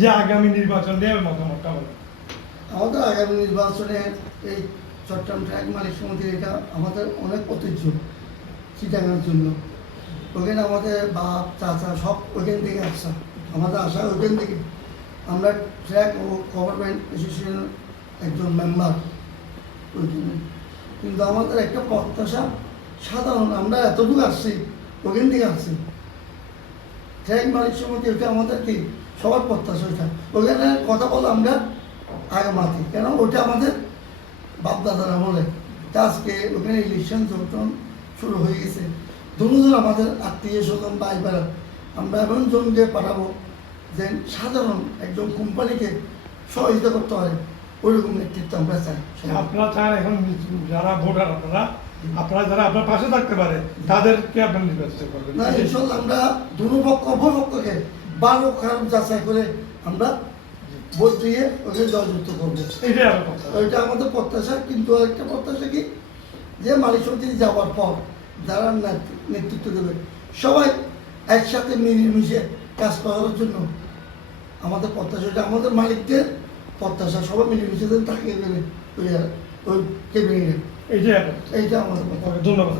যে আগামী নির্বাচন নিয়ে মতামতটা বলেন। আমাদের আগামী নির্বাচনে এই চট্টগ্রাম ট্র্যাক মালিক সমিতির এটা আমাদের অনেক ঐতিহ্য চিটাগাঙের জন্য। ওখানে আমাদের বাপ চাচা সব ওইখান থেকে আসা, আমাদের আসা ওইখান থেকে। আমরা ট্র্যাক ও গভর্নমেন্ট অ্যাসোসিয়েশনের একজন মেম্বার ওইখানে। কিন্তু আমাদের একটা প্রত্যাশা সাধারণ, আমরা এতটুকু আসছি ওখান থেকে আসছি। ট্র্যাক মালিক সমিতি ওইটা আমাদের কি সবার প্রত্যাশা, ওইটা ওখানে কথা বলে আমরা আগে মাতি, কেন ওইটা আমাদের বাপদাদার আমলে। আজকে ওখানে ইলেকশন যখন শুরু হয়ে গেছে, দুজন আমাদের আত্মীয় স্বজন ভাই বেড়া, আমরা এমন জনকে পাঠাবো যে সাধারণ একজন কোম্পানিকে সহযোগিতা করতে পারে, ওইরকম নেতৃত্ব আমরা চাই। আপনারা চান এখন যারা ভোটার আপনারা যারা আপনার পাশে থাকতে পারে তাদেরকে আপনার নির্বাচিত করবেন না, ইনশাল্লাহ আমরা দুপক্ষ উভপক্ষকে ভালো খারাপ যাচাই করে আমরা ভোট দিয়ে ওকে জয়যুক্ত করবো, ওইটা আমাদের প্রত্যাশা। কিন্তু আরেকটা প্রত্যাশা কি, যে মালিক সমিতি যাওয়ার পর যারা নেতৃত্ব দেবে সবাই একসাথে মিলেমিশে কাজ করার জন্য আমাদের প্রত্যাশা। এটা আমাদের মালিকদের প্রত্যাশা, সবাই মিলেমিশে থাকিয়ে দেবে ওই ক্যাবিনেটে, এইটা আমাদের ধন্যবাদ।